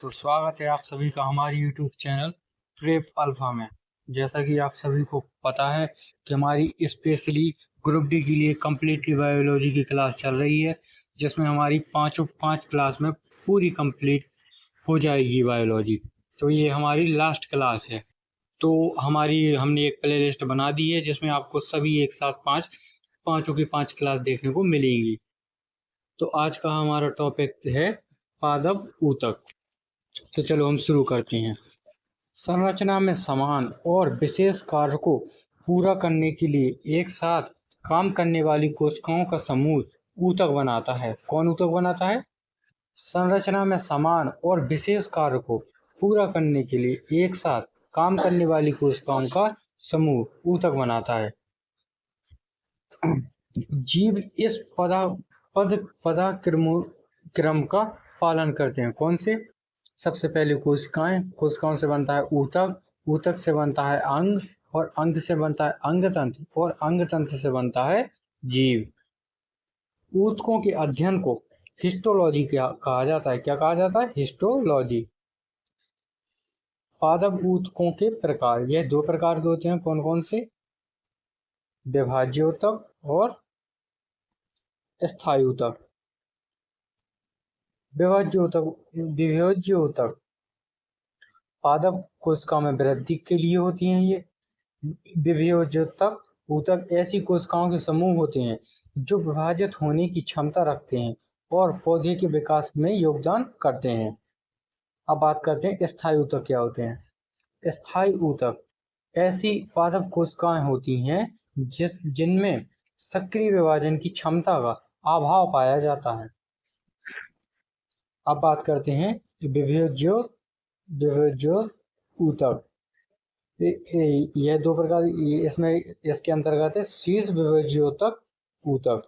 तो स्वागत है आप सभी का हमारी यूट्यूब चैनल प्रेप अल्फा में। जैसा कि आप सभी को पता है कि हमारी स्पेशली ग्रुप डी के लिए कम्प्लीटली बायोलॉजी की क्लास चल रही है, जिसमें हमारी पाँच क्लास में पूरी कंप्लीट हो जाएगी बायोलॉजी। तो ये हमारी लास्ट क्लास है। तो हमने एक प्ले लिस्ट बना दी है जिसमें आपको सभी एक साथ पाँचों की पाँच क्लास देखने को मिलेंगी। तो आज का हमारा टॉपिक है पादप ऊतक। तो चलो हम शुरू करते हैं। संरचना में समान और विशेष कार्य को पूरा करने के लिए एक साथ काम करने वाली कोशिकाओं का समूह ऊतक बनाता है। कौन ऊतक बनाता है? संरचना में समान और विशेष कार्य को पूरा करने के लिए एक साथ काम करने वाली कोशिकाओं का समूह ऊतक बनाता है। जीव इस पदाक्रम का पालन करते हैं। कौन से? सबसे पहले कोशिकाओं से बनता है ऊतक, ऊतक से बनता है अंग, और अंग से बनता है अंगतंत्र, और अंगतंत्र से बनता है जीव। ऊतकों के अध्ययन को हिस्टोलॉजी कहा जाता है। क्या कहा जाता है? हिस्टोलॉजी। पादप ऊतकों के प्रकार, यह दो प्रकार के होते हैं। कौन कौन से? विभाज्य ऊतक और स्थायी ऊतक। विभाज्य ऊतक पादप कोशिका में वृद्धि के लिए होती हैं। ये विभाज्य ऊतक ऐसी कोशिकाओं के समूह होते हैं जो विभाजित होने की क्षमता रखते हैं और पौधे के विकास में योगदान करते हैं। अब बात करते हैं स्थायी ऊतक क्या होते हैं। स्थायी ऊतक ऐसी पादप कोशिकाएं होती हैं जिनमें सक्रिय विभाजन की क्षमता का अभाव पाया जाता है। अब बात करते हैं विभाज्य ऊतक। यह दो प्रकार, इसमें इसके अंतर्गत है शीर्ष विभाज्योतक ऊतक,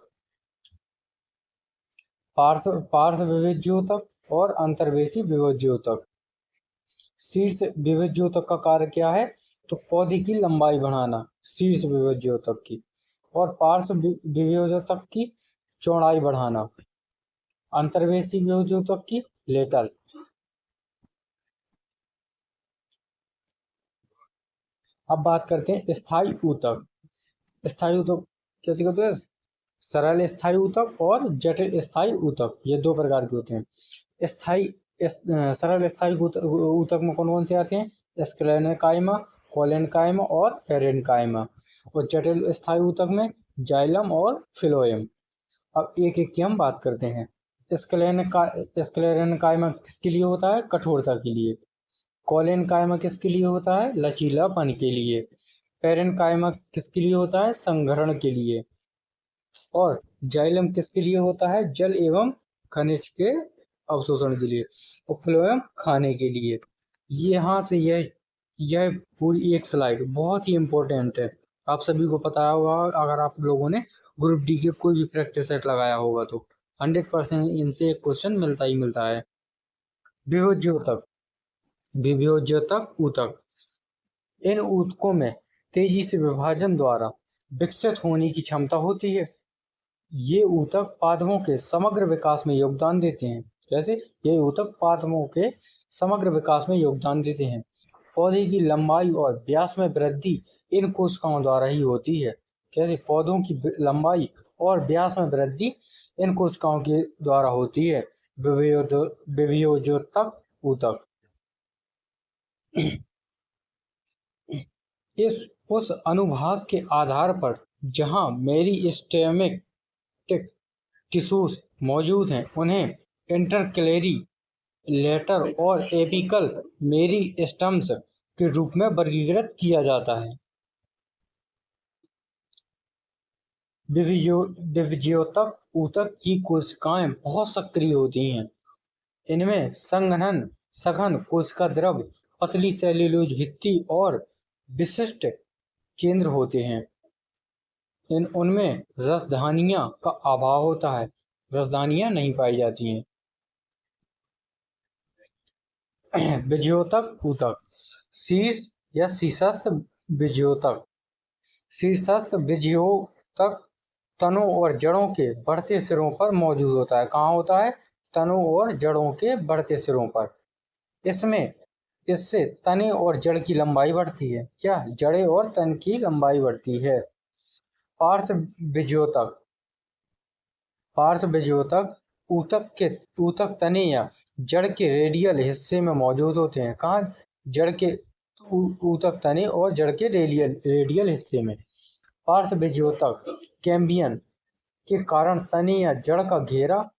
पार्श्व विभाज्योतक और अंतर्वेशी विभाज्योतक। शीर्ष विभाज्योतक का कार्य क्या है? तो पौधे की लंबाई बढ़ाना, शीर्ष विभाज्योतक की, और पार्श्व विभाज्योतक की चौड़ाई बढ़ाना, अंतर्वेशी विभाज्योतक की लेटल। अब बात करते हैं स्थायी ऊतक। स्थायी ऊतक कैसे कहते हैं? सरल स्थायी ऊतक और जटिल स्थायी ऊतक, ये दो प्रकार के होते हैं। सरल स्थायी ऊतक में कौन कौन से आते हैं? स्क्लेरेन्काइमा, कोलेन्काइमा और पेरेन्काइमा। और जटिल स्थायी ऊतक में जाइलम और फिलोएम। अब एक एक की हम बात करते हैं। स्क्लेरेन्काइमा किसके लिए होता है? कठोरता के लिए। कोलेन्काइमा किसके लिए होता है? लचीलापन के लिए। पेरेन्काइमा किसके लिए होता है? संघरण के लिए। और जाइलम किसके लिए होता है? जल एवं खनिज के अवशोषण के लिए। और फ्लोएम खाने के लिए। यहाँ से यह पूरी एक स्लाइड बहुत ही इम्पोर्टेंट है। आप सभी को पता होगा, अगर आप लोगों ने ग्रुप डी के कोई भी प्रैक्टिस सेट लगाया होगा तो 100% इनसे एक क्वेश्चन मिलता ही मिलता है। विभाज्योतक ऊतक, इन ऊतकों में तेजी से विभाजन द्वारा विकसित होने की क्षमता होती है। ये ऊतक पादपों के समग्र विकास में योगदान देते हैं। कैसे? ये ऊतक पादपों के समग्र विकास में योगदान देते हैं। पौधे की लंबाई और व्यास में वृद्धि इन कोशिकाओं द्वारा ही होती है। कैसे? पौधों की लंबाई और व्यास में वृद्धि इन कोशिकाओं के द्वारा होती है। विभाज्योतक ऊतक उस अनुभाग के आधार पर जहां मेरिस्टेमिक टिश्यूज मौजूद हैं, उन्हें इंटरकैलरी लेटर और एपिकल मेरिस्टम्स के रूप में वर्गीकृत किया जाता है। विभाज्योतक ऊतक की कोशिकाएं बहुत सक्रिय होती हैं। इनमें सघन कोशिका द्रव, पतली सेल्यूलोज भित्ति और विशिष्ट केंद्र होते हैं। उनमें रसधानियां का अभाव होता है, रसधानियां नहीं पाई जाती हैं। विभाज्योतक ऊतक, शीर्ष या शीर्षस्थ विभाज्योतक। शीर्षस्थ विभाज्योतक तनों और जड़ों के बढ़ते सिरों पर मौजूद होता है। कहाँ होता है? तनों और जड़ों के बढ़ते सिरों पर। इसमें इससे तने और जड़ की लंबाई बढ़ती है। क्या? जड़ें और तन की लंबाई बढ़ती है। पार्श्व विज्योतक। पार्श्व विज्योतक ऊतक तने या जड़ के रेडियल हिस्से में मौजूद होते हैं। कहाँ? जड़ के ऊतक तने और जड़ के रेडियल हिस्से में। पार्श्व विज्योतक कैम्बियन के कारण तने या जड़ का घेरा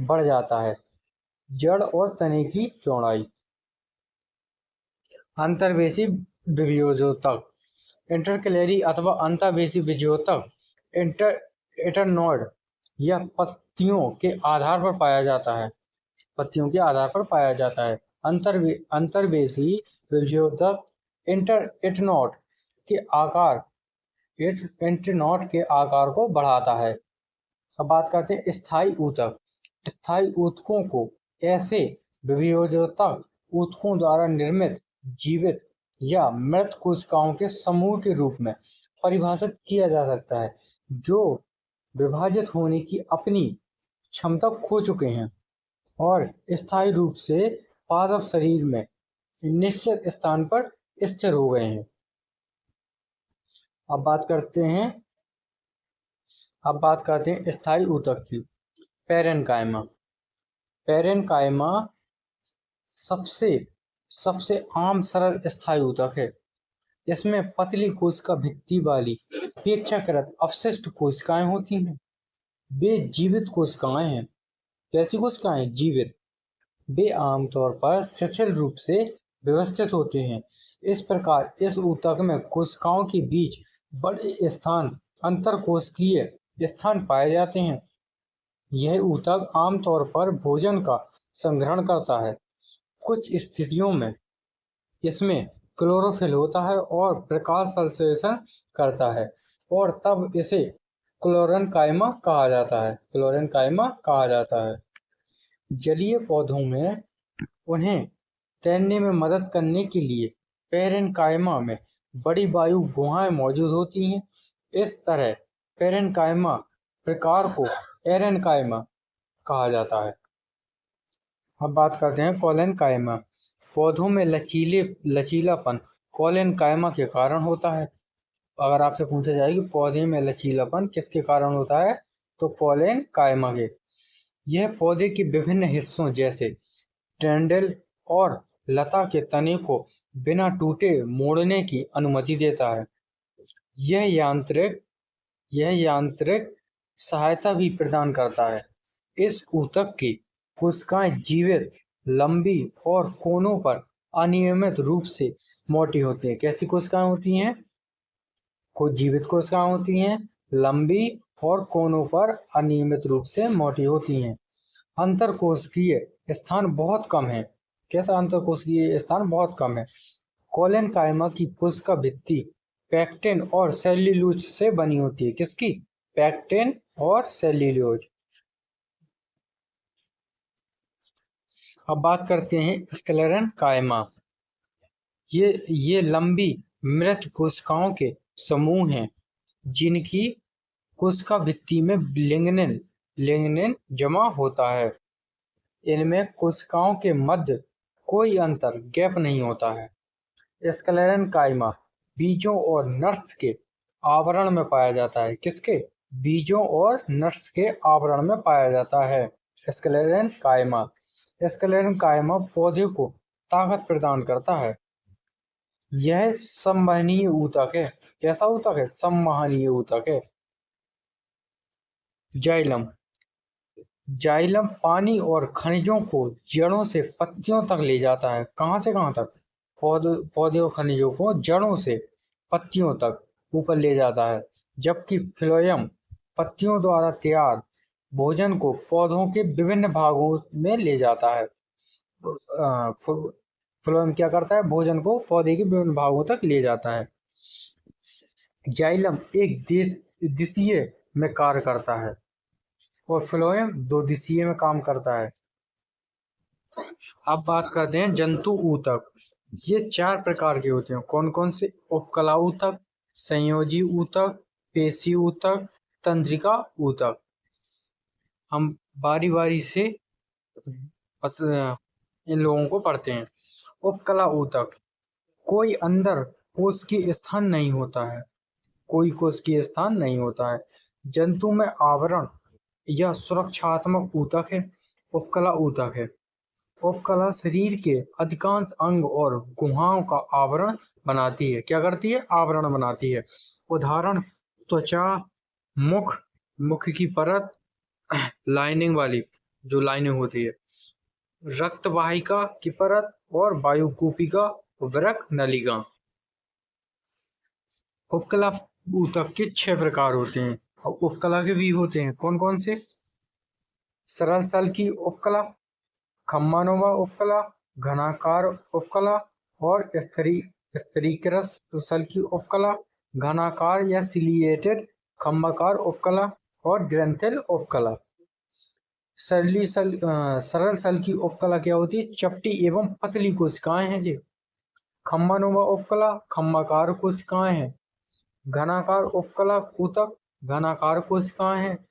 बढ़ जाता है। जड़ और तने की चौड़ाई। अंतर्वेशी विज्योतक। इंटरकैलरी अथवा अंतर्वेशी विज्योतक इंटरनोड या पत्तियों के आधार पर पाया जाता है। पत्तियों के आधार पर पाया जाता है। अंतर्वेशी विज्योतक इंटरनोड के आकार को बढ़ाता है। अब बात करते हैं स्थायी ऊतक। स्थायी ऊतकों को ऐसे विज्योतक ऊतकों द्वारा निर्मित जीवित या मृत कोशिकाओं के समूह के रूप में परिभाषित किया जा सकता है, जो विभाजित होने की अपनी क्षमता खो चुके हैं और स्थायी रूप से पादप शरीर में निश्चित स्थान पर स्थिर हो गए हैं। अब बात करते हैं स्थायी ऊतक की। पैरेन्काइमा। पैरेन्काइमा सबसे आम सरल स्थायी ऊतक है। इसमें पतली कोशिका भित्ति वाली अपेक्षाकृत अवशिष्ट कोशिकाएं होती हैं। वे जीवित कोशिकाएं हैं। कैसी कोशिकाएं? जीवित। वे आमतौर पर शिथिल रूप से व्यवस्थित होते हैं। इस प्रकार इस ऊतक में कोशिकाओं के बीच बड़े स्थान अंतरकोशिकीय स्थान पाए जाते हैं। यह ऊतक आमतौर पर भोजन का संग्रहण करता है। कुछ स्थितियों में इसमें क्लोरोफिल होता है और प्रकाश संश्लेषण करता है और तब इसे क्लोरेन्काइमा कहा जाता है। क्लोरेन्काइमा कहा जाता है। जलीय पौधों में उन्हें तैरने में मदद करने के लिए पैरेन्काइमा में बड़ी वायु गुहाएं मौजूद होती हैं। इस तरह पैरेन्काइमा प्रकार को एरेन्काइमा कहा जाता है। अब बात करते हैं कोलेन्काइमा। पौधों में लचीलापन कोलेन्काइमा के कारण होता है। अगर आपसे पूछा जाए कि पौधे में लचीलापन किसके कारण होता है, तो कोलेन्काइमा के। यह पौधे के विभिन्न हिस्सों जैसे टेंडल और लता के तने को बिना टूटे मोड़ने की अनुमति देता है। यह यांत्रिक सहायता भी प्रदान करता है। इस ऊतक की कोशिकाएं जीवित, लंबी और कोनों पर अनियमित रूप से मोटी होती हैं। कैसी कोशिकाएं होती हैं? कुछ जीवित कोशिकाएं होती हैं, लंबी और कोनों पर अनियमित रूप से मोटी होती हैं। अंतरकोशिकीय स्थान बहुत कम है। कैसा अंतरकोशिकीय स्थान बहुत कम है? कोलेन्काइमा की कोशिका भित्ति पैक्टिन और सेल्यूलोज से बनी होती है। किसकी? पैक्टिन और सेल्यूलोज। अब बात करते हैं स्क्लेरेन्काइमा। ये लंबी मृत कोशिकाओं के समूह हैं जिनकी कोशिका भित्ति में लिग्निन जमा होता है। इनमें कोशिकाओं के मध्य कोई अंतर गैप नहीं होता है। स्क्लेरेन्काइमा बीजों और नट्स के आवरण में पाया जाता है। किसके? बीजों और नट्स के आवरण में पाया जाता है स्क्लेरेन्काइमा। स्क्लेरेन्काइमा पौधे को ताकत प्रदान करता है। यह संवहनीय ऊतक है। कैसा ऊतक है? संवहनीय ऊतक है। जाइलम पानी और खनिजों को जड़ों से पत्तियों तक ले जाता है। कहाँ से कहाँ तक? पौधे और खनिजों को जड़ों से पत्तियों तक ऊपर ले जाता है। जबकि फ्लोएम पत्तियों द्वारा तैयार भोजन को पौधों के विभिन्न भागों में ले जाता है। फ्लोएम क्या करता है? भोजन को पौधे के विभिन्न भागों तक ले जाता है। जाइलम एक दिशीय में कार्य करता है और फ्लोएम दो दिशीय में काम करता है। अब बात करते हैं जंतु ऊतक। ये 4 प्रकार के होते हैं। कौन कौन से? उपकला ऊतक, संयोजी ऊतक, पेशी ऊतक, तंत्रिका ऊतक। हम बारी बारी से इन लोगों को पढ़ते हैं। उपकला ऊतक, कोई अंदर कोशिकीय स्थान नहीं होता है, कोई कोशिकीय स्थान नहीं होता है। जंतु में आवरण या सुरक्षात्मक ऊतक है, उपकला ऊतक है। उपकला शरीर के अधिकांश अंग और गुहाओं का आवरण बनाती है। क्या करती है? आवरण बनाती है। उदाहरण त्वचा, मुख, मुख की परत, लाइनिंग वाली जो लाइनिंग होती है, रक्त वाहिका की परत और वायुकूपिका, वृक्क, नलिका। उपकला ऊतक के 6 प्रकार होते हैं और उपकला के भी होते हैं। कौन कौन से? सरल सल की उपकला, खम्बानुमा उपकला, घनाकार उपकला और स्तरीकृत सल की उपकला, घनाकार या सिलिएटेड खम्बाकार उपकला और ग्रंथिल उपकला। सरल सल की उपकला क्या होती है? चपटी एवं पतली कोशिकाएं हैं जी। खम्बानुमा उपकला खम्बाकार कोशिकाएं हैं। घनाकार उपकला ऊतक घनाकार कोशिकाएं हैं।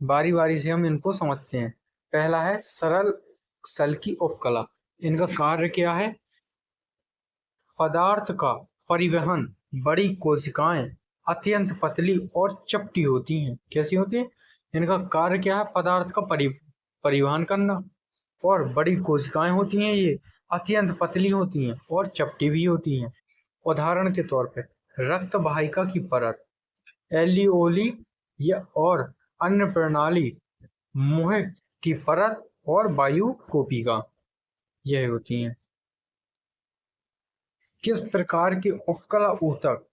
बारी बारी से हम इनको समझते हैं। पहला है सरल सल की उपकला। इनका कार्य क्या है? पदार्थ का परिवहन। बड़ी कोशिकाएं अत्यंत पतली और चपटी होती हैं। कैसी होती हैं? इनका कार्य क्या है? पदार्थ का परिवहन करना। और बड़ी कोशिकाएं होती हैं, ये अत्यंत पतली होती हैं और चपटी भी होती हैं। उदाहरण के तौर पर रक्त वाहिका की परत, एलियोली या और अन्य प्रणाली, मुंह की परत और वायुकोपिका, यह होती हैं। किस प्रकार के उपकला ऊतक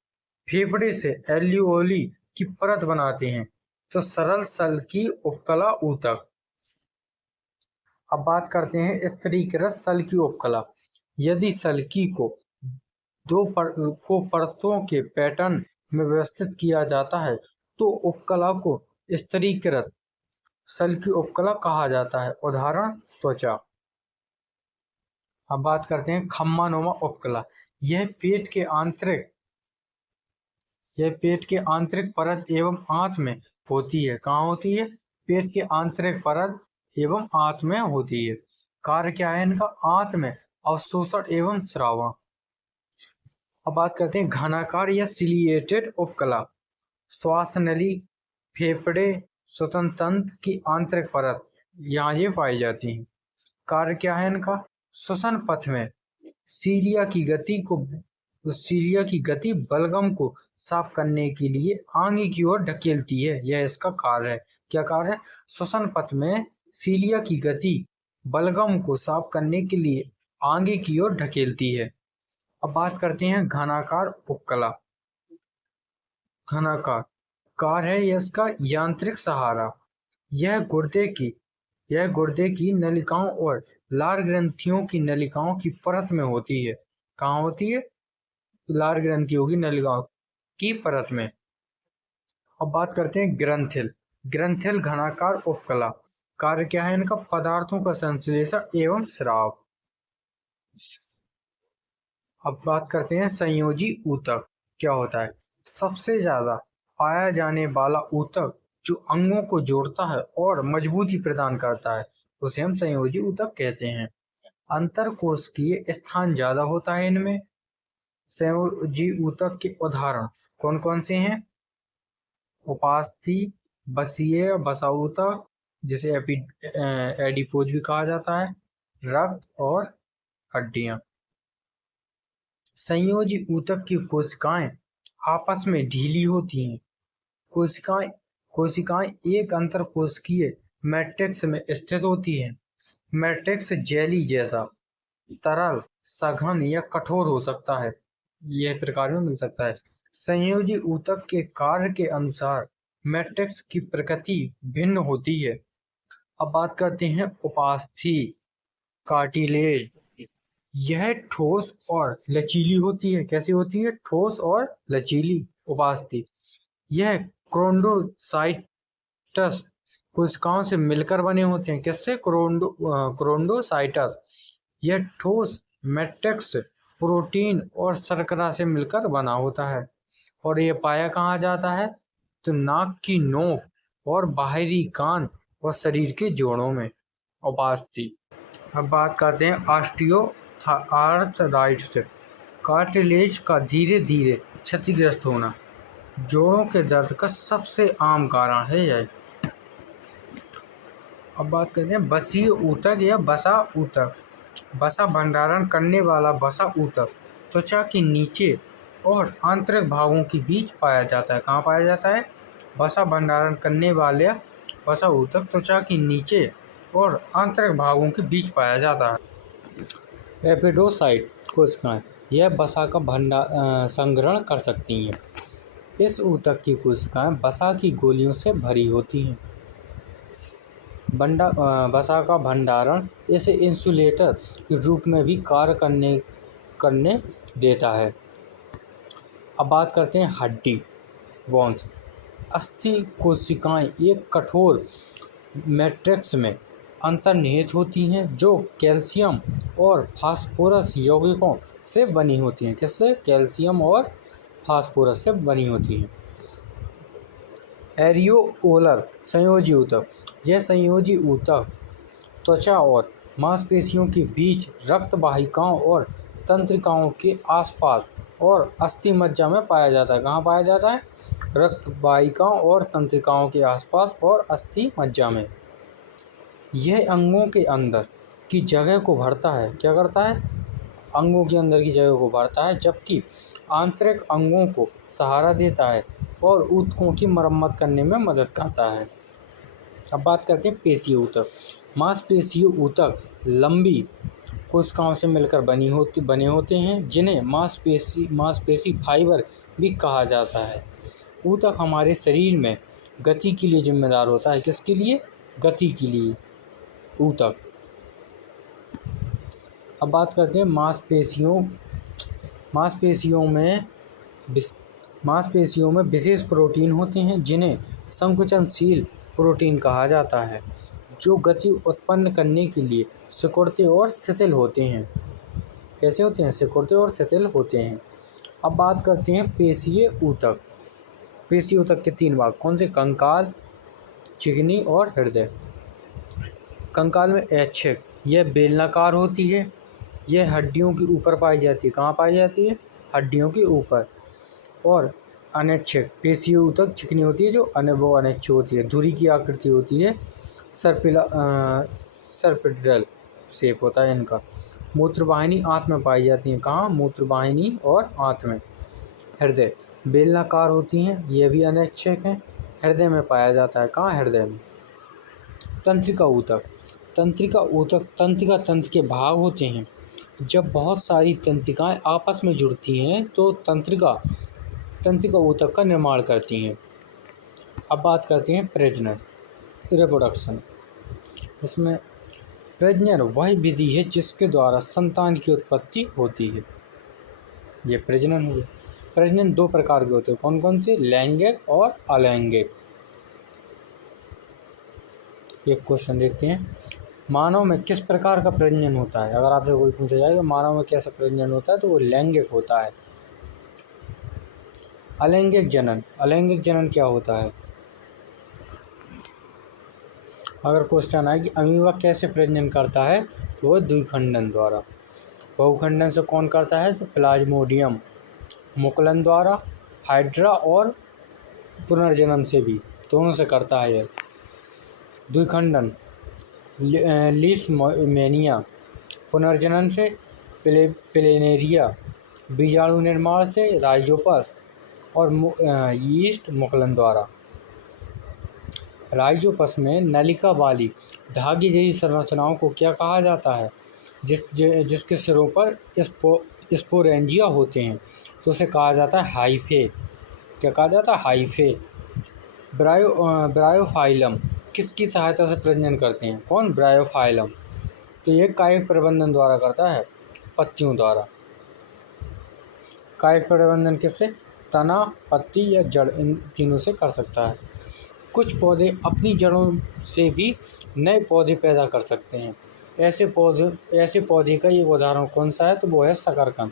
फेफड़े से एलियोली की परत बनाते हैं? तो सरल सल की उपकला ऊतक। अब बात करते हैं स्तरीकृत सल की उपकला। यदि सल्की को परतों के पैटर्न में व्यवस्थित किया जाता है तो उपकला को स्तरीकृत सल की उपकला कहा जाता है। उदाहरण त्वचा। अब बात करते हैं खम्बानुमा उपकला। यह पेट के आंतरिक परत एवं आंत में होती है। कहाँ होती है? पेट के आंतरिक परत एवं आंत में होती है। कार्य क्या है इनका? आंत में अवशोषण एवं स्रावण। अब बात करते हैं घनाकार या सिलिएटेड उपकला। श्वास नली, फेफड़े, श्वसन तंत्र की आंतरिक परत, यहाँ ये पाई जाती हैं। कार्य क्या है इनका? श्वसन पथ में सीलिया की गति बलगम को साफ करने के लिए आगे की ओर ढकेलती है। यह इसका कार्य है। क्या कार्य है? श्वसन पथ में सीलिया की गति बलगम को साफ करने के लिए आगे की ओर ढकेलती है। अब बात करते हैं घनाकार उपकला। घनाकार कार्य है इसका यांत्रिक सहारा। यह गुर्दे की नलिकाओं और लार ग्रंथियों की नलिकाओं की परत में होती है। कहाँ होती है? लार ग्रंथियों की नलिकाओं की परत में। अब बात करते हैं ग्रंथिल घनाकार उपकला। कार्य क्या है इनका? पदार्थों का संश्लेषण एवं स्राव। अब बात करते हैं संयोजी ऊतक क्या होता है। सबसे ज्यादा पाया जाने वाला ऊतक जो अंगों को जोड़ता है और मजबूती प्रदान करता है उसे हम संयोजी ऊतक कहते हैं। अंतरकोशिकीय स्थान ज्यादा होता है इनमें। संयोजी ऊतक के उदाहरण कौन कौन से हैं? उपास्थि, बसीय वसा ऊतक जिसे एडिपोज भी कहा जाता है, रक्त और हड्डियां। संयोजी ऊतक की कोशिकाएं आपस में ढीली होती हैं। कोशिकाएं एक अंतरकोशिकीय मैट्रिक्स में स्थित होती हैं। मैट्रिक्स जेली जैसा तरल, सघन या कठोर हो सकता है। यह प्रकार में मिल सकता है। संयोजी ऊतक के कार्य के अनुसार मैट्रिक्स की प्रकृति भिन्न होती है। अब बात करते हैं उपास्थि, कार्टिलेज। यह ठोस और लचीली होती है। कैसी होती है? ठोस और लचीली उपास्थि। यह क्रोंडोसाइटस कोशिकाओं से मिलकर बने होते हैं। किससे? क्रोंडोसाइटस। यह ठोस मैट्रिक्स प्रोटीन और शर्करा से मिलकर बना होता है। और यह पाया कहाँ जाता है? तो नाक की नोक और बाहरी कान और शरीर के जोड़ों में। ओपास्थी। अब बात करते हैं ऑस्टियोआर्थराइटिस, कार्टिलेज का धीरे धीरे क्षतिग्रस्त होना जोड़ों के दर्द का सबसे आम कारण है यह। अब बात करते हैं बसीय ऊतक या वसा ऊतक। वसा भंडारण करने वाला वसा ऊतक त्वचा के नीचे और आंतरिक भागों के बीच पाया जाता है। कहाँ पाया जाता है? वसा भंडारण करने वाले वसा ऊतक त्वचा के नीचे और आंतरिक भागों के बीच पाया जाता है। एपिडोसाइट कोशिकाएं यह वसा का संग्रहण कर सकती हैं। इस ऊतक की कोशिकाएं वसा की गोलियों से भरी होती हैं। वसा का भंडारण इसे इंसुलेटर के रूप में भी कार्य करने देता है। अब बात करते हैं हड्डी बोन्स। अस्थि कोशिकाएं एक कठोर मैट्रिक्स में अंतर्निहित होती हैं जो कैल्शियम और फास्फोरस यौगिकों से बनी होती हैं। किससे? कैल्शियम और फास्फोरस से बनी होती हैं। एरियोओलर संयोजी ऊतक, यह संयोजी ऊतक त्वचा और मांसपेशियों के बीच रक्त वाहिकाओं और तंत्रिकाओं के आसपास और अस्थि मज्जा में पाया जाता है। कहाँ पाया जाता है? रक्त वाहिकाओं और तंत्रिकाओं के आसपास और अस्थि मज्जा में। यह अंगों के अंदर की जगह को भरता है। क्या करता है? अंगों के अंदर की जगह को भरता है, जबकि आंतरिक अंगों को सहारा देता है और ऊतकों की मरम्मत करने में मदद करता है। अब बात करते हैं पेशीय ऊतक। मांसपेशीय ऊतक लंबी कोशिकाओं से मिलकर बने होते हैं, जिन्हें मांसपेशी फाइबर भी कहा जाता है। ऊतक हमारे शरीर में गति के लिए जिम्मेदार होता है। किसके लिए? गति के लिए ऊतक। अब बात करते हैं मांसपेशियों में विशेष प्रोटीन होते हैं जिन्हें संकुचनशील प्रोटीन कहा जाता है, जो गति उत्पन्न करने के लिए सिकुड़ते और शिथिल होते हैं। कैसे होते हैं? सिकुड़ते और शिथिल होते हैं। अब बात करते हैं पेशीय ऊतक। पेशीय ऊतक के 3 भाग कौन से? कंकाल, चिकनी और हृदय। कंकाल में ऐच्छिक, यह बेलनाकार होती है। यह हड्डियों के ऊपर पाई जाती है। कहाँ पाई जाती है? हड्डियों के ऊपर। और अनैच्छिक पेशीय ऊतक चिकनी होती है, जो अनैच्छिक होती है। धुरी की आकृति होती है, सर्पिडल शेप होता है इनका। मूत्रवाहिनी आंत में पाई जाती हैं। कहाँ? मूत्रवाहिनी और आंत में। हृदय बेलनाकार होती हैं, यह भी अनैच्छिक हैं। हृदय में पाया जाता है। कहाँ? हृदय में। तंत्रिका ऊतक। तंत्रिका ऊतक तंत्रिका तंत्र के भाग होते हैं। जब बहुत सारी तंत्रिकाएं आपस में जुड़ती हैं तो तंत्रिका ऊतक का निर्माण करती हैं। अब बात करते हैं प्रजनन, रिप्रोडक्शन। इसमें प्रजनन वह विधि है जिसके द्वारा संतान की उत्पत्ति होती है। ये प्रजनन हुआ। प्रजनन 2 प्रकार के होते हैं। कौन कौन से? लैंगिक और अलैंगिक। एक क्वेश्चन देखते हैं, मानव में किस प्रकार का प्रजनन होता है? अगर आपसे कोई पूछा जाए कि मानव में कैसा प्रजनन होता है, तो वो लैंगिक होता है। अलैंगिक जनन, अलैंगिक जनन क्या होता है? अगर क्वेश्चन आए कि अमीबा कैसे प्रजनन करता है, तो वो द्विखंडन द्वारा। बहुखंडन से कौन करता है? तो प्लाज्मोडियम। मुकुलन द्वारा, हाइड्रा और पुनर्जन्म से भी, दोनों से करता है यह। द्विखंडन लीशमैनिया, पुनर्जनन से प्लेनेरिया, बीजाणु निर्माण से राइजोपस और यीस्ट मुकुलन द्वारा। राइजोपस में नलिका वाली धागे जैसी संरचनाओं को क्या कहा जाता है? जिसके सिरों पर स्पोरेंजिया होते हैं, तो उसे कहा जाता है हाइफे। क्या कहा जाता है? हाइफे। ब्रायोफाइलम किसकी सहायता से प्रजनन करते हैं? कौन? ब्रायोफाइलम। तो यह कायिक प्रबंधन द्वारा करता है, पत्तियों द्वारा। कायिक प्रबंधन किससे? तना, पत्ती या जड़, इन तीनों से कर सकता है। कुछ पौधे अपनी जड़ों से भी नए पौधे पैदा कर सकते हैं। ऐसे पौधे का एक उदाहरण कौन सा है? तो वो है शकरकंद।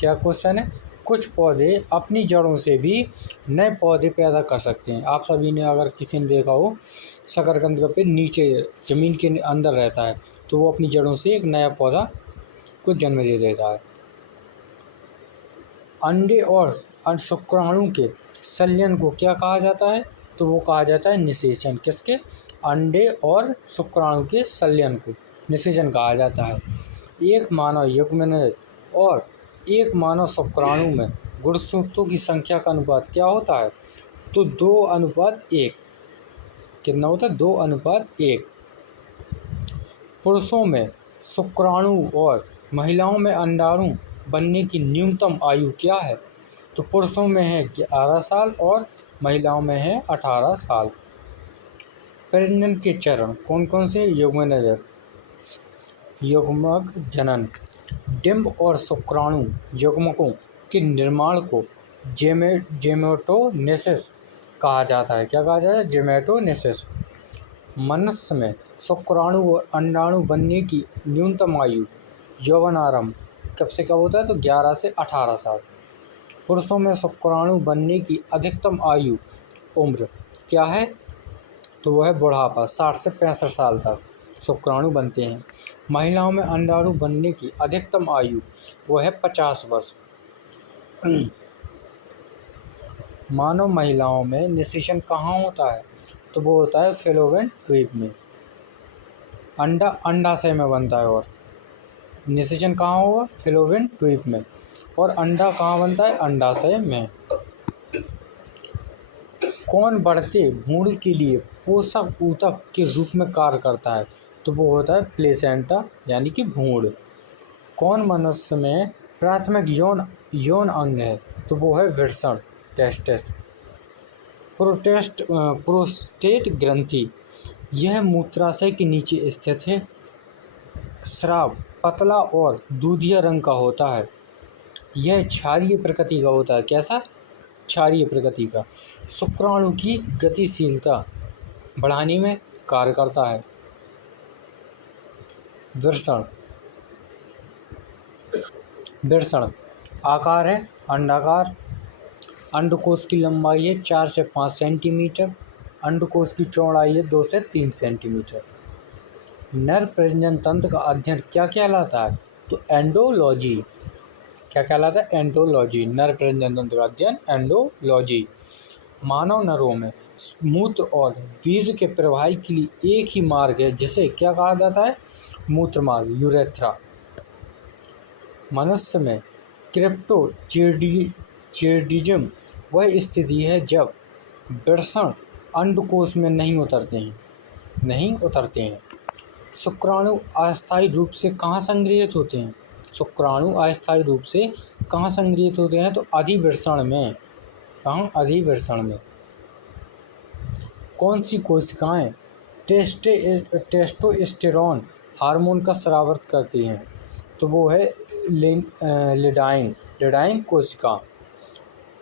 क्या क्वेश्चन है? कुछ पौधे अपनी जड़ों से भी नए पौधे पैदा कर सकते हैं। आप सभी ने अगर किसी ने देखा हो, शकरकंद का पेड़ नीचे ज़मीन के अंदर रहता है, तो वो अपनी जड़ों से एक नया पौधा को जन्म दे देता है। अंडे और शुक्राणु के संलयन को क्या कहा जाता है? तो वो कहा जाता है निषेचन। किसके? अंडे और शुक्राणु के संलयन को निषेचन कहा जाता है। एक मानव युग्मनज और एक मानव शुक्राणु में गुणसूत्रों की संख्या का अनुपात क्या होता है? तो 2:1। कितना होता है? 2:1। पुरुषों में शुक्राणु और महिलाओं में अंडाणु बनने की न्यूनतम आयु क्या है? तो पुरुषों में है 11 साल और महिलाओं में है 18 साल। प्रजनन के चरण कौन कौन से? युग्मनज, युग्मक जनन, डिंब और शुक्राणु युग्मकों के निर्माण को जेमेटोनेसिस कहा जाता है। क्या कहा जाता है? जेमेटोनेसिस। मनुष्य में शुक्राणु और अंडाणु बनने की न्यूनतम आयु यौवनारंभ कब से कब होता है? तो 11 से 18 साल। पुरुषों में शुक्राणु बनने की अधिकतम आयु उम्र क्या है? तो वह है बुढ़ापा, 60 से 65 साल तक शुक्राणु बनते हैं। महिलाओं में अंडाणु बनने की अधिकतम आयु वह है 50 वर्ष। मानव महिलाओं में निषेचन कहाँ होता है? तो वो होता है फैलोपियन ट्यूब में। अंडा अंडाशय में बनता है और निषेचन कहाँ होगा? फैलोपियन ट्यूब में। और अंडा कहाँ बनता है? अंडाशय में। कौन बढ़ते भ्रूण के लिए पोषक ऊतक के रूप में कार्य करता है? तो वो होता है प्लेसेंटा यानी कि भ्रूण। कौन मनुष्य में प्राथमिक यौन अंग है? तो वो है वृषण, टेस्टिस। प्रोस्टेट ग्रंथि यह मूत्राशय के नीचे स्थित है। स्राव पतला और दूधिया रंग का होता है। यह क्षारीय प्रकृति का होता है। कैसा? क्षारीय प्रकृति का। शुक्राणु की गतिशीलता बढ़ाने में कार्य करता है। वृषण आकार है अंडाकार। अंडकोश की लंबाई है 4 से 5 सेंटीमीटर। अंडकोश की चौड़ाई है 2 से 3 सेंटीमीटर। नर प्रजनन तंत्र का अध्ययन क्या कहलाता है? तो एंडोलॉजी। क्या कहलाता है? एंडोलॉजी। नर प्रजनन तंत्र का अध्ययन एंडोलॉजी। मानव नरों में मूत्र और वीर्य के प्रवाह के लिए एक ही मार्ग है, जिसे क्या कहा जाता है? मूत्र मार्ग, यूरेथ्रा। मनुष्य में क्रिप्टोचिर्डिज्म वह स्थिति है जब वृषण अंडकोश में नहीं उतरते हैं। शुक्राणु अस्थायी रूप से कहाँ संग्रहित होते हैं? शुक्राणु अस्थायी रूप से कहाँ संग्रहित होते हैं? तो अधिवृषण में। कहाँ? अधिवृषण में। कौन सी कोशिकाएं टेस्टोस्टेरोन हार्मोन का स्राव करती हैं? तो वो है लेडाइन कोशिका।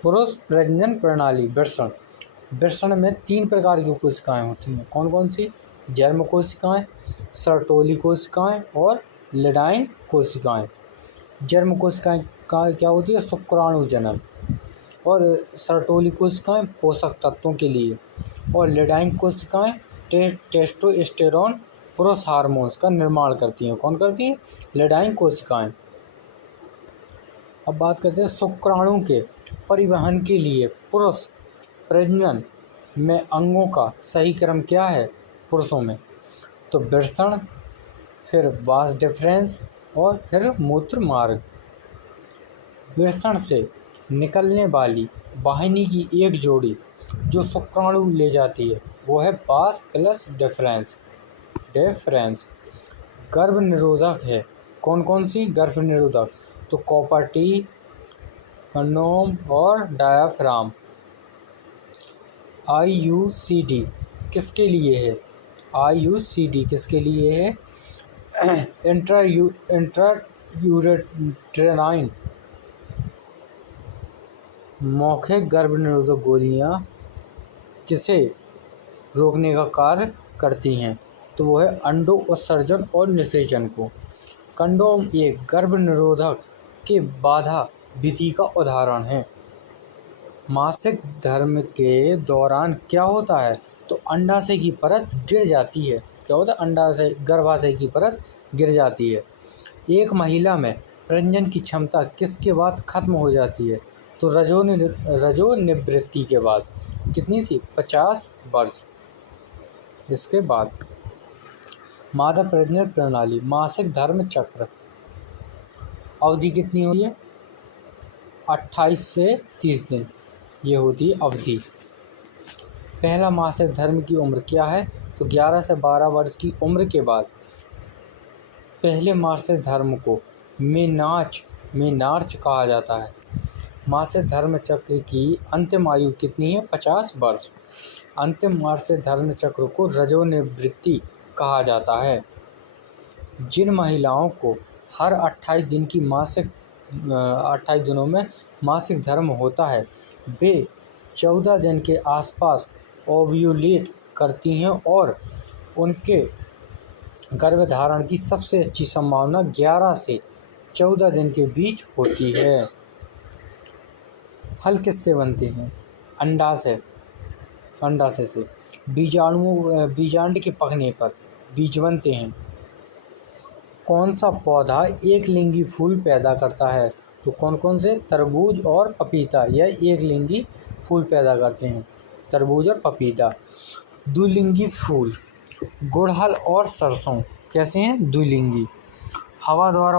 पुरुष प्रजनन प्रणाली वृषण में 3 प्रकार की कोशिकाएं होती हैं। कौन कौन सी? जर्म कोशिकाएं, सर्टोली कोशिकाएं और लेडाइन कोशिकाएं। जर्म कोशिकाएं क्या होती है? शुक्राणु जनन। और सर्टोली कोशिकाएं पोषक तत्वों के लिए। और लेडाइन कोशिकाएं टेस्टोस्टेरोन पुरुष हार्मोन्स का निर्माण करती हैं। कौन करती हैं? लेडाइन कोशिकाएं। अब बात करते हैं शुक्राणु के परिवहन के लिए पुरुष प्रजनन में अंगों का सही क्रम क्या है पुरुषों में? तो वृषण, फिर वास डिफरेंस और फिर मूत्र मार्ग। वृषण से निकलने वाली वाहिनी की एक जोड़ी जो शुक्राणु ले जाती है वो है वास प्लस डिफरेंस। गर्भ निरोधक है। कौन कौन सी गर्भ निरोधक? तो कॉपर टी, कंडोम और डायाफ्राम। IUCD किसके लिए है? IUCD किसके लिए है? इंट्रायूरेट्राइन मौखिक गर्भ निरोधक गोलियां किसे रोकने का कार्य करती हैं? तो वो है अंडो उत्सर्जन और निषेचन को। कंडोम एक गर्भ निरोधक के बाधा विधि का उदाहरण है। मासिक धर्म के दौरान क्या होता है, तो अंडाशय की परत गिर जाती है। क्या होता है, अंडाशय गर्भाशय की परत गिर जाती है। एक महिला में प्रजनन की क्षमता किसके बाद खत्म हो जाती है, तो रजोनिवृत्ति के बाद। कितनी थी, 50 वर्ष। इसके बाद मादा प्रजनन प्रणाली, मासिक धर्म चक्र अवधि कितनी होती है, 28 से 30 दिन ये होती है अवधि। पहला मासिक धर्म की उम्र क्या है, तो 11 से 12 वर्ष की उम्र के बाद पहले मासिक धर्म को मेनार्च कहा जाता है। मासिक धर्म चक्र की अंतिम आयु कितनी है, 50 वर्ष। अंतिम मासिक धर्म चक्र को रजोनिवृत्ति कहा जाता है। जिन महिलाओं को हर 28 दिनों में मासिक धर्म होता है, वे 14 दिन के आसपास ओव्यूलेट करती हैं और उनके गर्भधारण की सबसे अच्छी संभावना 11 से 14 दिन के बीच होती है। फल किससे बनते हैं, अंडाशय से। बीजांड के पकने पर बीज बनते हैं। कौन सा पौधा एक लिंगी फूल पैदा करता है, तो कौन कौन से, तरबूज और पपीता, यह एक लिंगी फूल पैदा करते हैं, तरबूज और पपीता। द्विलिंगी फूल, गुड़हल और सरसों कैसे हैं, द्विलिंगी। हवा द्वारा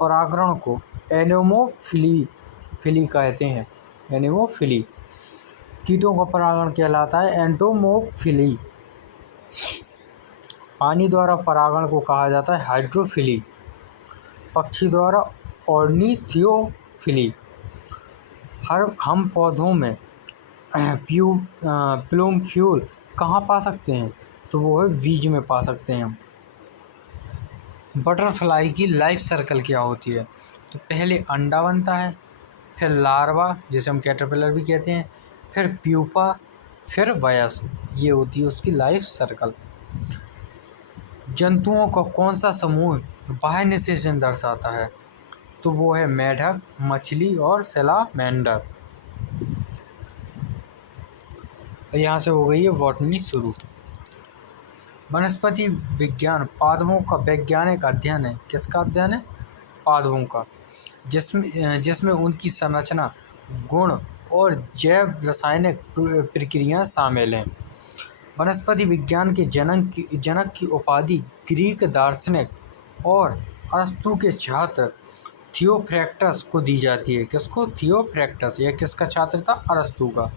परागण को एनेमोफिली कहते हैं, एनेमोफिली। कीटों का परागण कहलाता है एंटोमोफिली। पानी द्वारा परागण को कहा जाता है हाइड्रोफिली। पक्षी द्वारा ऑर्निथियोफिली। हम पौधों में प्लूम फ्यूल कहाँ पा सकते हैं, तो वो है बीज में पा सकते हैं। बटरफ्लाई की लाइफ सर्कल क्या होती है, तो पहले अंडा बनता है, फिर लार्वा जिसे हम कैटरपिलर भी कहते हैं, फिर प्यूपा, फिर वयस्क, ये होती है उसकी लाइफ सर्कल। जंतुओं का कौन सा समूह बाह्य निषेचन दर्शाता है, तो वो है मेढक, मछली और सैलामेंडर। यहाँ से हो गई है बॉटनी शुरू। वनस्पति विज्ञान पादपों का वैज्ञानिक अध्ययन है। किसका अध्ययन है, पादपों का, जिसमें उनकी संरचना, गुण और जैव रासायनिक प्रक्रियाएं शामिल हैं। वनस्पति विज्ञान के जनक की उपाधि ग्रीक दार्शनिक और अरस्तु के छात्र थियोफ्रैक्टस को दी जाती है। किसको, थियोफ्रैक्टस। यह किसका छात्र था, अरस्तु का।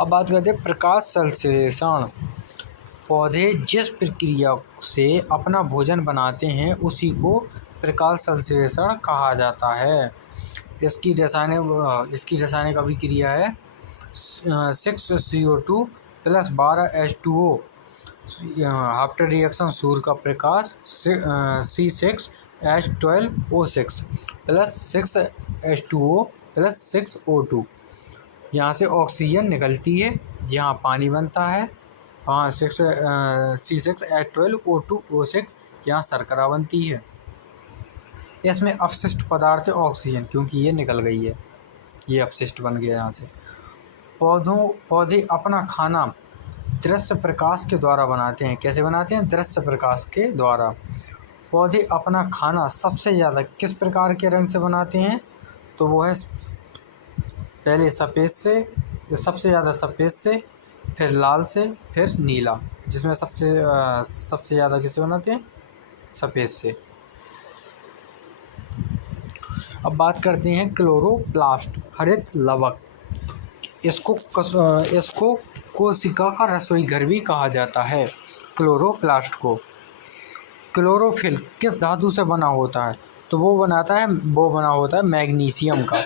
अब बात करते हैं प्रकाश संश्लेषण। पौधे जिस प्रक्रिया से अपना भोजन बनाते हैं उसी को प्रकाश संश्लेषण कहा जाता है। इसकी रासायनिक अभिक्रिया है 6CO2 + 12H2O। आफ्टर रिएक्शन सूर्य का प्रकाश C6H12O6 + 6H2O + 6O2। यहाँ से ऑक्सीजन निकलती है, यहाँ पानी बनता है, हाँ C6H12O2O6, यहाँ शर्करा बनती है। इसमें अपशिष्ट पदार्थ ऑक्सीजन, क्योंकि ये निकल गई है, ये अपशिष्ट बन गया यहाँ से। पौधे अपना खाना दृश्य प्रकाश के द्वारा बनाते हैं। कैसे बनाते हैं, दृश्य प्रकाश के द्वारा। पौधे अपना खाना सबसे ज़्यादा किस प्रकार के रंग से बनाते हैं, तो वो है पहले सफ़ेद से, सबसे ज़्यादा सफ़ेद से, फिर लाल से, फिर नीला, जिसमें सबसे ज़्यादा किससे बनाते हैं, सफ़ेद से। अब बात करते हैं क्लोरोप्लास्ट, हरित लवक। इसको कोशिका का रसोई घर भी कहा जाता है, क्लोरोप्लास्ट को। क्लोरोफिल किस धातु से बना होता है, तो वो बना होता है मैग्नीशियम का।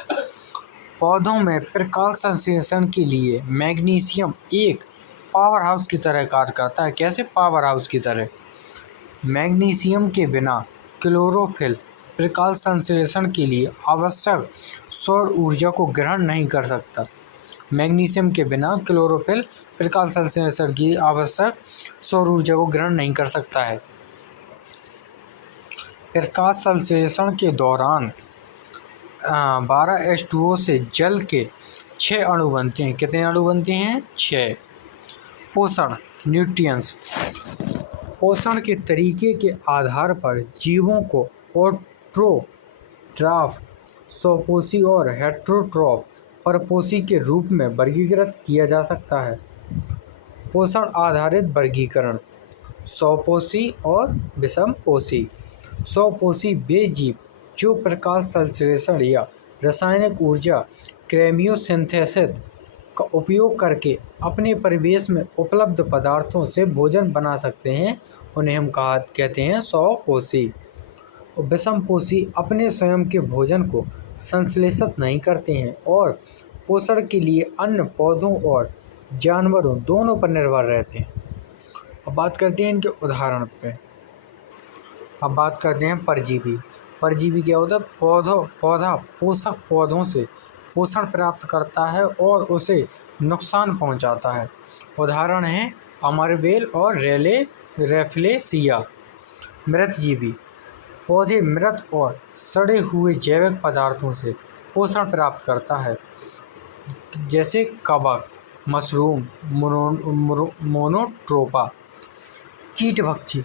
पौधों में प्रकाश संश्लेषण के लिए मैग्नीशियम एक पावर हाउस की तरह कार्य करता है। कैसे, पावर हाउस की तरह। मैग्नीशियम के बिना क्लोरोफिल प्रकाश संश्लेषण के लिए आवश्यक सौर ऊर्जा को ग्रहण नहीं कर सकता। मैग्नीशियम के बिना क्लोरोफिल प्रकाश संश्लेषण की आवश्यक सौर ऊर्जा को ग्रहण नहीं कर सकता है। प्रकाश संश्लेषण के दौरान 12H2O से जल के 6 अणु बनते हैं। कितने अणु बनते हैं? 6। पोषण, न्यूट्रिएंट्स। पोषण के तरीके के आधार पर जीवों को ऑटोट्रॉफ, स्वपोषी और हेटेरोट्रॉफ, परपोषी के रूप में वर्गीकृत किया जा सकता है। पोषण आधारित वर्गीकरण: स्वपोषी और विषमपोषी। स्वपोषी वे जीव जो प्रकाश संश्लेषण या रासायनिक ऊर्जा केमियोसिंथेसिस का उपयोग करके अपने परिवेश में उपलब्ध पदार्थों से भोजन बना सकते हैं, उन्हें हम कहते हैं स्वपोषी। विषमपोषी अपने स्वयं के भोजन को संश्लेषित नहीं करते हैं और पोषण के लिए अन्य पौधों और जानवरों दोनों पर निर्भर रहते हैं। अब बात करते हैं इनके उदाहरण पे। अब बात करते हैं परजीवी। परजीवी क्या होता है? पौधा पोषक पौधों से पोषण प्राप्त करता है और उसे नुकसान पहुंचाता है। उदाहरण हैं अमरबेल और रेफ्लेसिया। मृतजीवी: पौधे मृत और सड़े हुए जैविक पदार्थों से पोषण प्राप्त करता है, जैसे कवक, मशरूम, मोनोट्रोपा। कीटभक्षी: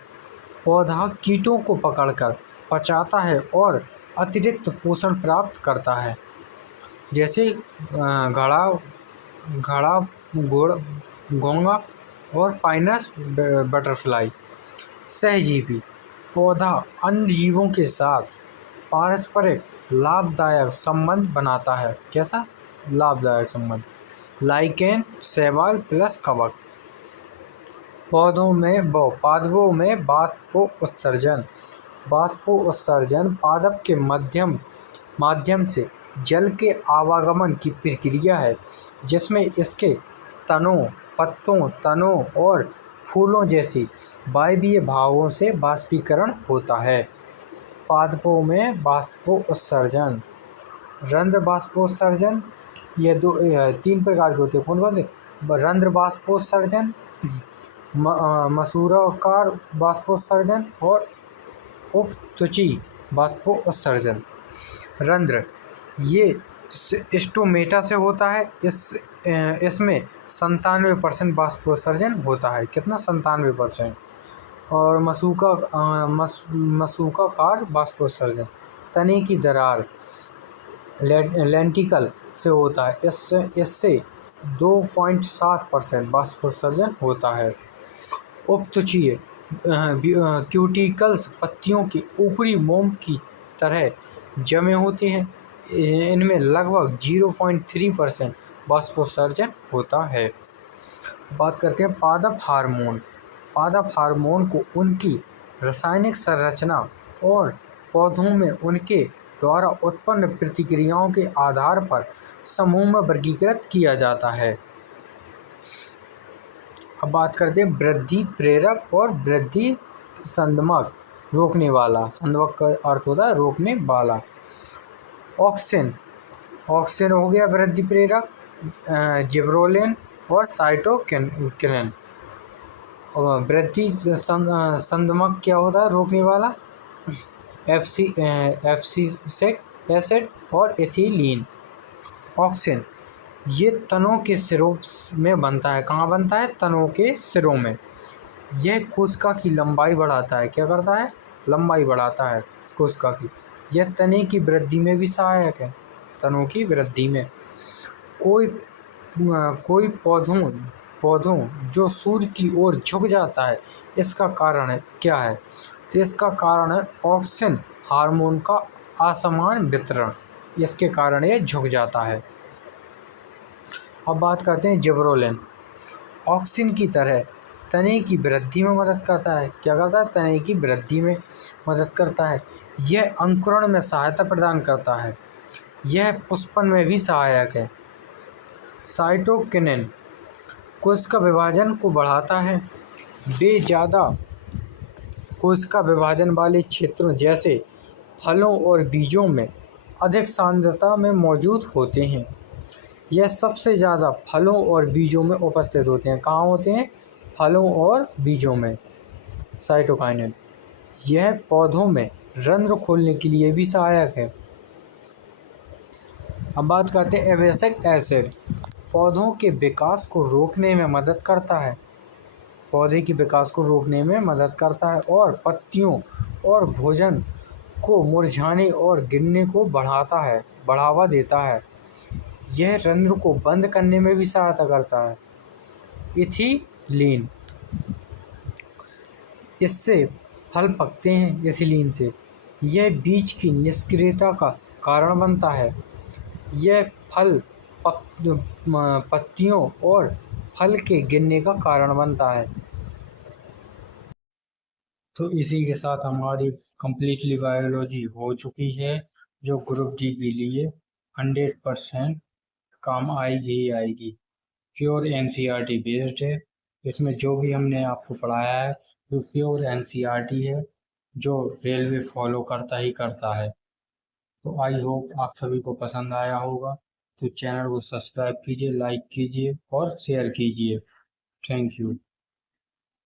पौधा कीटों को पकड़कर पचाता है और अतिरिक्त पोषण प्राप्त करता है, जैसे घड़ा, घोंघा और पाइनस बटरफ्लाई। सहजीवी: पौधा अन्य जीवों के साथ पारस्परिक लाभदायक संबंध बनाता है। कैसा लाभदायक संबंध? लाइकेन, शैवाल प्लस कवक। पादपों में बाष्पोत्सर्जन। बाष्पोत्सर्जन पादप के माध्यम से जल के आवागमन की प्रक्रिया है, जिसमें इसके पत्तों और फूलों जैसी वायवीय भागों से बाष्पीकरण होता है। पादपों में बाष्पोत्सर्जन। रंध्र बाष्पोत्सर्जन, ये 3 प्रकार के होते हैं। कौन कौन से? रंध्र बाष्पोत्सर्जन, मसूराकार बाष्पोत्सर्जन और उपत्वची बाष्पोत्सर्जन। रंध्र ये स्टोमेटा से होता है। इसमें 97% बाष्पोत्सर्जन होता है। कितना? 97%। और मसूकाकार बाष्पोत्सर्जन तने की दरार लेंटिकल से होता है। इससे 2.7% बाष्पोत्सर्जन होता है। उपत्वचीय क्यूटिकल्स पत्तियों के ऊपरी मोम की तरह जमे होते हैं। इनमें लगभग 0.3% बाष्पोत्सर्जन होता है। बात करते हैं पादप हार्मोन। पादप हार्मोन को उनकी रासायनिक संरचना और पौधों में उनके द्वारा उत्पन्न प्रतिक्रियाओं के आधार पर समूह में वर्गीकृत किया जाता है। अब बात करते हैं वृद्धि प्रेरक और वृद्धि संदमक रोकने वाला। संदमक का अर्थ होता है रोकने वाला। ऑक्सिन हो गया वृद्धि प्रेरक, जिब्रेलिन और साइटोकिनिन। और वृद्धि संदमक क्या होता है रोकने वाला? एब्सिसिक एसिड और एथिलीन। ऑक्सिन ये तनों के सिरों में बनता है। कहाँ बनता है? तनों के सिरों में। यह कोशिका की लंबाई बढ़ाता है। क्या करता है? लंबाई बढ़ाता है कोशिका की। यह तने की वृद्धि में भी सहायक है। तनों की वृद्धि में कोई पौधों जो सूर्य की ओर झुक जाता है, इसका कारण क्या है? तो इसका कारण है ऑक्सिन हार्मोन का असमान वितरण। इसके कारण ये झुक जाता है। अब बात करते हैं जिब्रेलिन। ऑक्सिन की तरह तने की वृद्धि में मदद करता है। क्या करता है? तने की वृद्धि में मदद करता है। यह अंकुरण में सहायता प्रदान करता है। यह पुष्पन में भी सहायक है। साइटोकिनिन कोशिका विभाजन को बढ़ाता है। वे ज़्यादा कोशिका विभाजन वाले क्षेत्रों जैसे फलों और बीजों में अधिक सांद्रता में मौजूद होते हैं। यह सबसे ज़्यादा फलों और बीजों में उपस्थित होते हैं। कहाँ होते हैं? फलों और बीजों में। साइटोकाइनिन यह पौधों में रंध्र खोलने के लिए भी सहायक है। अब बात करते हैं एब्रेसिक एसिड। पौधों के विकास को रोकने में मदद करता है, पौधे के विकास को रोकने में मदद करता है और पत्तियों और भोजन को मुरझाने और गिरने को बढ़ावा देता है। यह रंध्र को बंद करने में भी सहायता करता है। इथिलीन, इससे फल पकते हैं। इथिलीन से यह बीज की निष्क्रियता का कारण बनता है। यह पत्तियों और फल के गिरने का कारण बनता है। तो इसी के साथ हमारी कंप्लीटली बायोलॉजी हो चुकी है, जो ग्रुप डी के लिए 100% काम आएगी ही आएगी। प्योर एनसीईआरटी बेस्ड है। इसमें जो भी हमने आपको पढ़ाया है वो प्योर एनसीईआरटी है, जो रेलवे फॉलो करता ही करता है। तो आई होप आप सभी को पसंद आया होगा। तो चैनल को सब्सक्राइब कीजिए, लाइक कीजिए और शेयर कीजिए। Thank you.